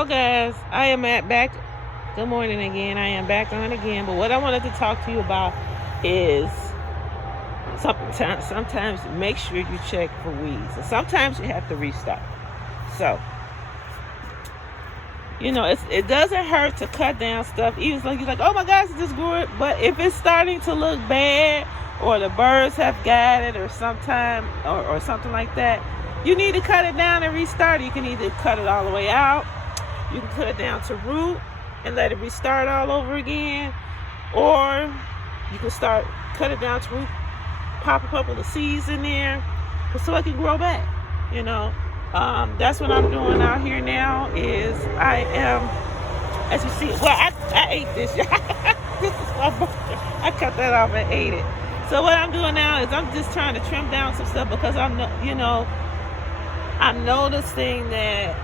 So guys, I am back. Good morning again. I am back on again. But what I wanted to talk to you about is sometimes make sure you check for weeds. And sometimes you have to restart. So, it doesn't hurt to cut down stuff. Even though you're like, oh my gosh, it just grew it. But if it's starting to look bad, or the birds have got it, or or something like that, you need to cut it down and restart it. You can either cut it all the way out, you can cut it down to root and let it restart all over again, or you can cut it down to root, pop a couple of seeds in there so it can grow back. That's what I'm doing out here now. Is I am, as you see, well, I ate this. This is my birthday. I cut that off and ate it. So what I'm doing now is I'm just trying to trim down some stuff because I'm noticing that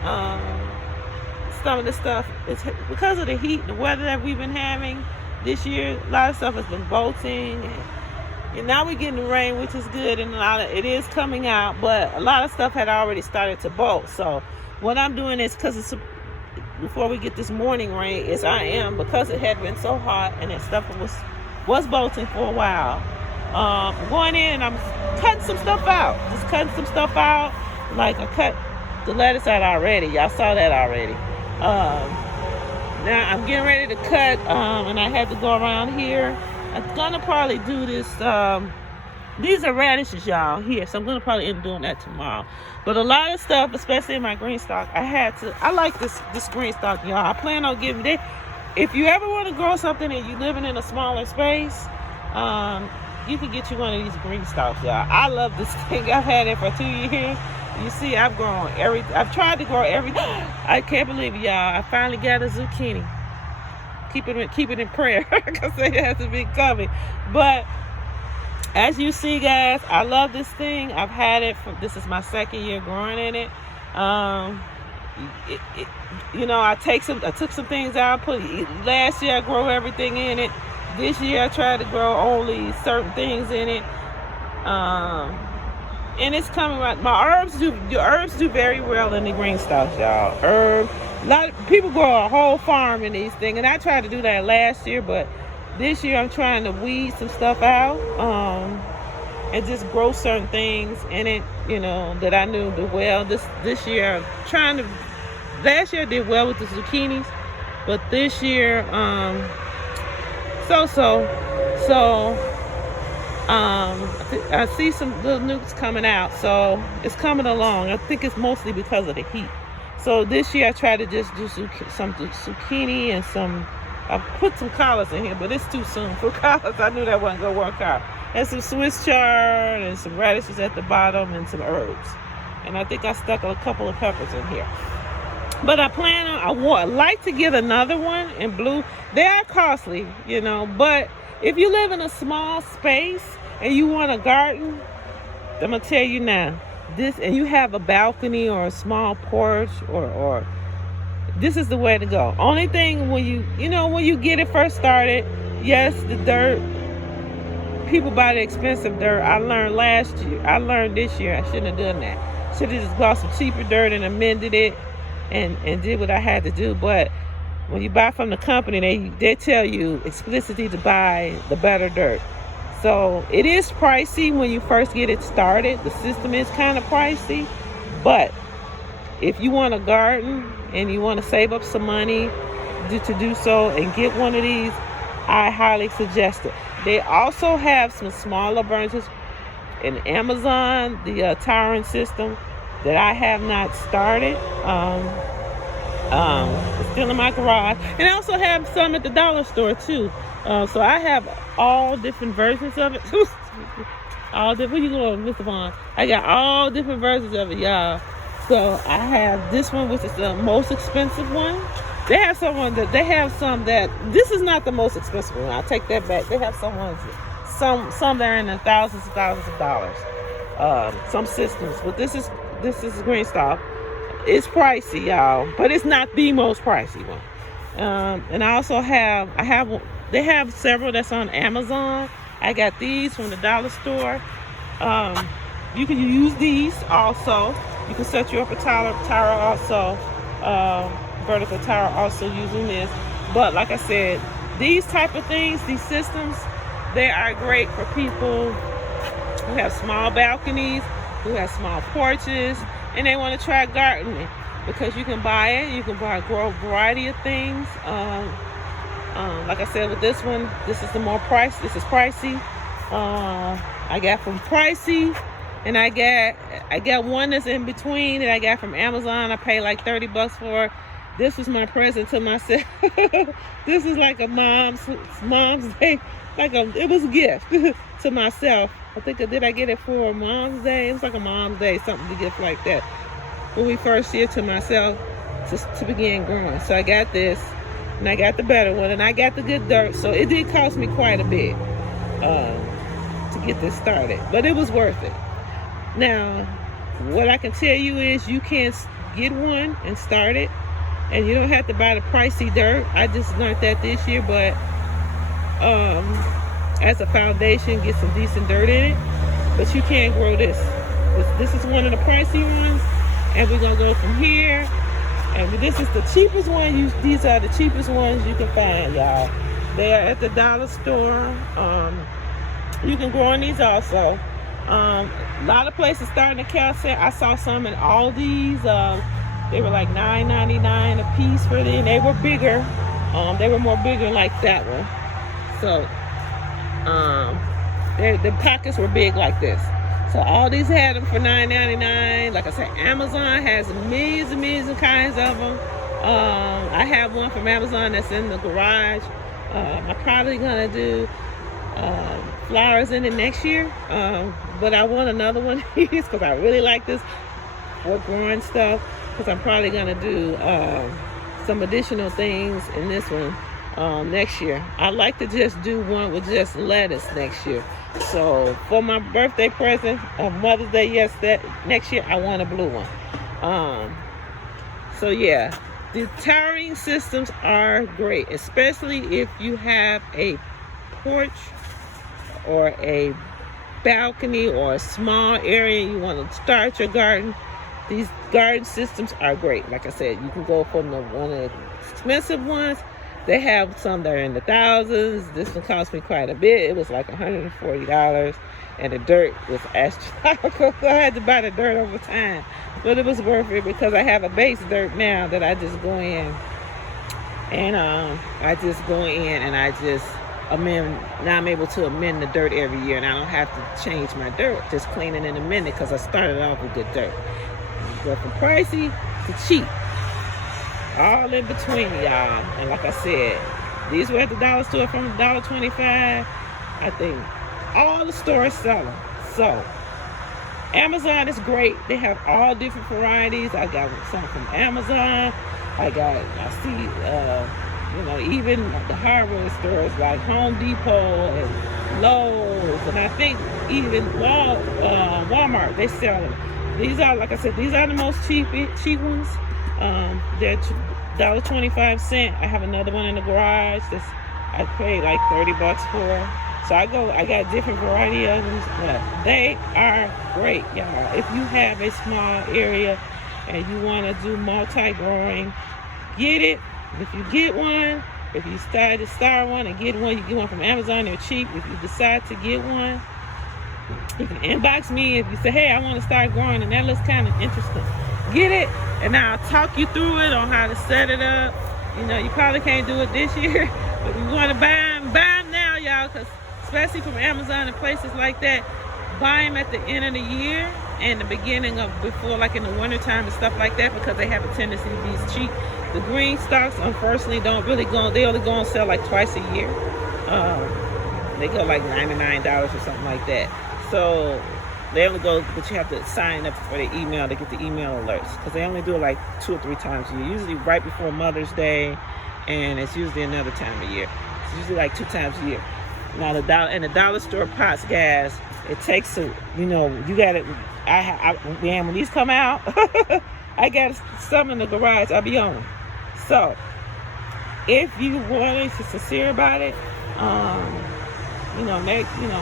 some of the stuff is because of the heat and the weather that we've been having this year. A lot of stuff has been bolting, and now we're getting the rain, which is good, and it is coming out, but a lot of stuff had already started to bolt. So what I'm doing is, because before we get this morning rain, because it had been so hot and that stuff was bolting for a while. I'm going in and I'm cutting some stuff out. Just cutting some stuff out. Like I cut the lettuce out already. Y'all saw that already. Now I'm getting ready to cut, and I had to go around here. I'm gonna probably do this. These are radishes, y'all, here. So I'm gonna probably end up doing that tomorrow. But a lot of stuff, especially in my green stock, I like this green stock, y'all. I plan on if you ever want to grow something and you're living in a smaller space, you can get you one of these green stalks, y'all. I love this thing. I've had it for 2 years. You see, I've tried to grow everything. I can't believe it, y'all. I finally got a zucchini. Keep it in prayer, because it has to be coming. But as you see, guys, I love this thing. I've had it this is my second year growing in it. I took some things out. Last year I grew everything in it. This year I tried to grow only certain things in it, and it's coming right. My herbs do very well in the green stalks, y'all. A lot of people grow a whole farm in these things, and I tried to do that last year, but this year I'm trying to weed some stuff out, and just grow certain things in it, that I knew do well. This year last year I did well with the zucchinis, but this year, I see some little nukes coming out, so it's coming along. I think it's mostly because of the heat. So this year I tried to just do some zucchini and I put some collards in here, but it's too soon for collards. I knew that wasn't going to work out. And some Swiss chard and some radishes at the bottom and some herbs. And I think I stuck a couple of peppers in here. But I would like to get another one in blue. They are costly, but if you live in a small space and you want a garden, I'm going to tell you now, and you have a balcony or a small porch, or this is the way to go. Only thing when you get it first started, yes, the dirt, people buy the expensive dirt. I learned this year, I shouldn't have done that. Should have just bought some cheaper dirt and amended it and did what I had to do. But when you buy from the company, they tell you explicitly to buy the better dirt. So it is pricey when you first get it started. The system is kind of pricey, but if you want a garden and you want to save up some money to do so and get one of these, I highly suggest it. They also have some smaller branches in Amazon, the towering system that I have not started. It's still in my garage, and I also have some at the dollar store too. So I have all different versions of it. Where you going, Mr. Vaughn? I got all different versions of it, y'all. So I have this one, which is the most expensive one. They have some that this is not the most expensive one. I take that back. They have some that are in the thousands of dollars. Some systems, but this is green stock. It's pricey, y'all, but it's not the most pricey one. And I also they have several that's on Amazon. I got these from the dollar store. You can use these also. You can set you up a tower also. vertical tower also using this. But like I said, these type of things, these systems, they are great for people who have small balconies, who have small porches, and they want to try gardening, because you can buy it. You can grow a variety of things. Like I said, with this one, this is pricey. I got from Pricey, and I got one that's in between that I got from Amazon. I paid like $30 for. This was my present to myself. This is like a mom's day, it was a gift to myself. I think did I get it for Mom's Day? It was like a Mom's Day, something to gift like that. When we first year to myself to begin growing. So I got this, and I got the better one, and I got the good dirt. So it did cost me quite a bit to get this started, but it was worth it. Now, what I can tell you is you can get one and start it, and you don't have to buy the pricey dirt. I just learned that this year, but as a foundation, get some decent dirt in it. But you can grow this. This is one of the pricey ones, and we're gonna go from here. And this is the cheapest one. These are the cheapest ones you can find, y'all. They are at the dollar store. You can grow on these also. A lot of places starting to count. I saw some in Aldi's. They were like $9.99 a piece for them. They were bigger. They were more bigger like that one. So the pockets were big like this. So all these had them for $9.99. Like I said, Amazon has millions and millions of kinds of them. I have one from Amazon that's in the garage. I'm probably gonna do flowers in it next year. But I want another one of these because I really like this for growing stuff. Because I'm probably gonna do some additional things in this one next year. I'd like to just do one with just lettuce next year. So for my birthday present, Mother's Day, next year I want a blue one. So yeah, the towering systems are great, especially if you have a porch or a balcony or a small area you want to start your garden. These garden systems are great. Like I said, you can go from one of the expensive ones. They have some that are in the thousands. This one cost me quite a bit. It was like $140, and the dirt was astronomical. So I had to buy the dirt over time, but it was worth it because I have a base dirt now that I just go in, and I just amend. Now I'm able to amend the dirt every year, and I don't have to change my dirt. Just clean it and amend it because I started off with good dirt. Go from pricey to cheap, all in between, y'all. And like I said, these were at the dollar store from $1.25. I think all the stores sell them. So Amazon is great. They have all different varieties. I got some from Amazon. I see even the hardware stores like Home Depot and Lowe's, and I think even Walmart, they sell them. These are, like I said, these are the most cheap ones. They're $1.25. I have another one in the garage I paid like $30 for. So I got different variety of them. But they are great, y'all. If you have a small area and you want to do multi-growing, get it. If you get one, if you decide to start one and get one, you get one from Amazon. They're cheap. If you decide to get one, you can inbox me if you say, hey, I want to start growing and that looks kind of interesting. Get it, and I'll talk you through it on how to set it up. You probably can't do it this year, but if you want to buy them now, y'all, because especially from Amazon and places like that, buy them at the end of the year and the beginning of before, like in the wintertime and stuff like that, because they have a tendency to be cheap. The green stocks, unfortunately, they only go on sale like twice a year. They go like $99 or something like that. So they only go, but you have to sign up for the email to get the email alerts, because they only do it like 2 or 3 times a year, usually right before Mother's Day, and it's usually another time of year. It's usually like 2 times a year. Now the dollar store pots gas, it takes you got it. When these come out, I got some in the garage. I'll be on them. So if you want to be sincere about it,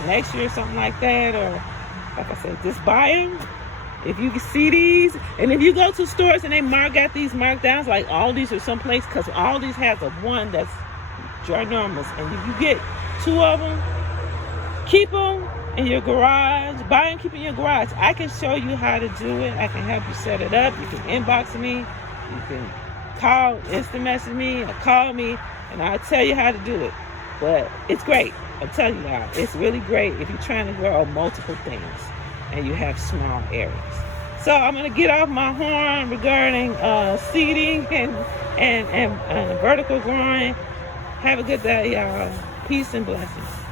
next year or something like that, or like I said, just buy them If you see these, and if you go to stores and they got these markdowns, like Aldi's or someplace, because Aldi's has a one that's ginormous, and if you get 2 of them, keep them in your garage. Buy and keep in your garage. I can show you how to do it. I can help you set it up. You can inbox me. You can call, instant message me, or call me, and I'll tell you how to do it. But it's great. I'm telling you now, it's really great if you're trying to grow multiple things and you have small areas. So I'm going to get off my horn regarding seeding and vertical growing. Have a good day, y'all. Peace and blessings.